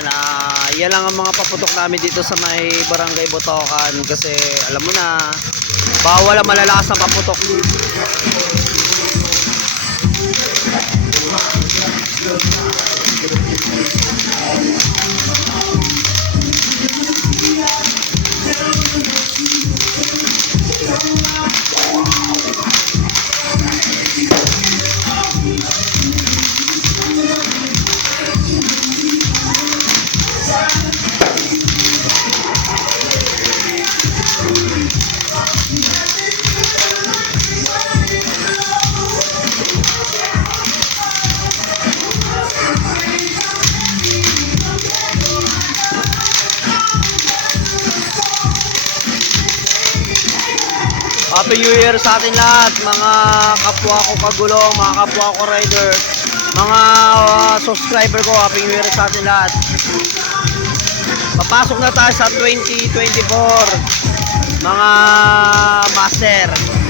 yan. Yan lang ang mga paputok namin dito sa may Barangay Botocan. Kasi alam mo na, bawal ang malalakas na paputok. Happy New Year sa atin lahat, mga kapwa ko kagulong, mga kapwa ko rider, mga subscriber ko. Happy New Year sa atin lahat. Papasok na tayo sa 2024, mga master.